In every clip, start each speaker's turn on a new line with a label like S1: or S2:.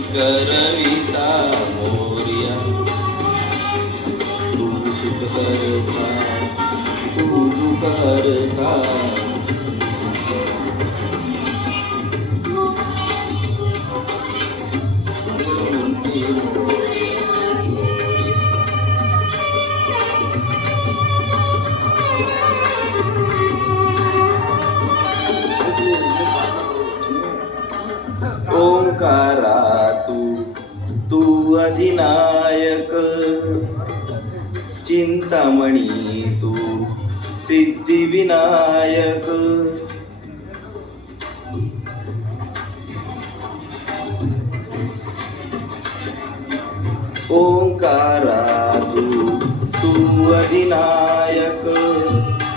S1: करविता मोर्या। तू सुख करता तू दुःख करता। ओंकारा तू अधिनायक। चिंतामणी तू सिद्धिविनायक। ओंकारा तू तू अधिनायक।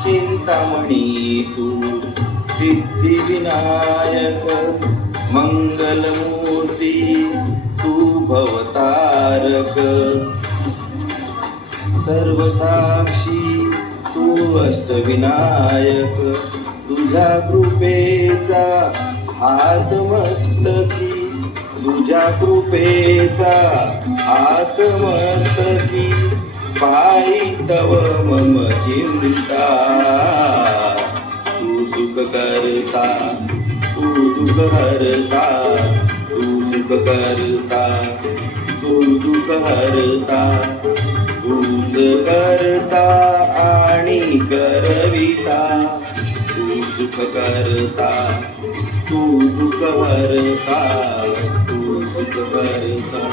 S1: चिंतामणी तू सिद्धिविनायक। मंगलमूर्ती तु भवतारक. सर्वसाक्षी तू अष्टविनायक. तुझ्या कृपेचा आत्मस्तकी तुझ्या कृपेचा आत्मस्तकी पायी तव मम चिंता. तू सुख करता दुःख हरता तू सुख करता, तू दुख हरता, तूच करता आणि करविता, तू सुख करता, तू दुख हरता, तू सुख करता.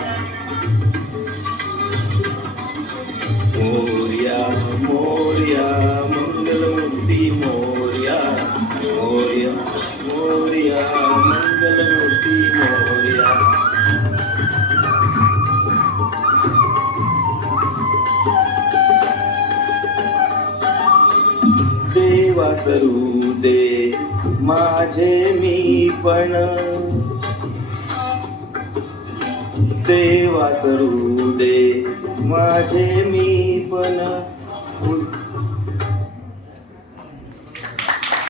S1: मोर्या मोर्या, मंगलमूर्ती, मोर्या. मंगलमूर्ती मोर्या देवा सरू दे माझे मी पण. देवा सरू दे माझे मी पण.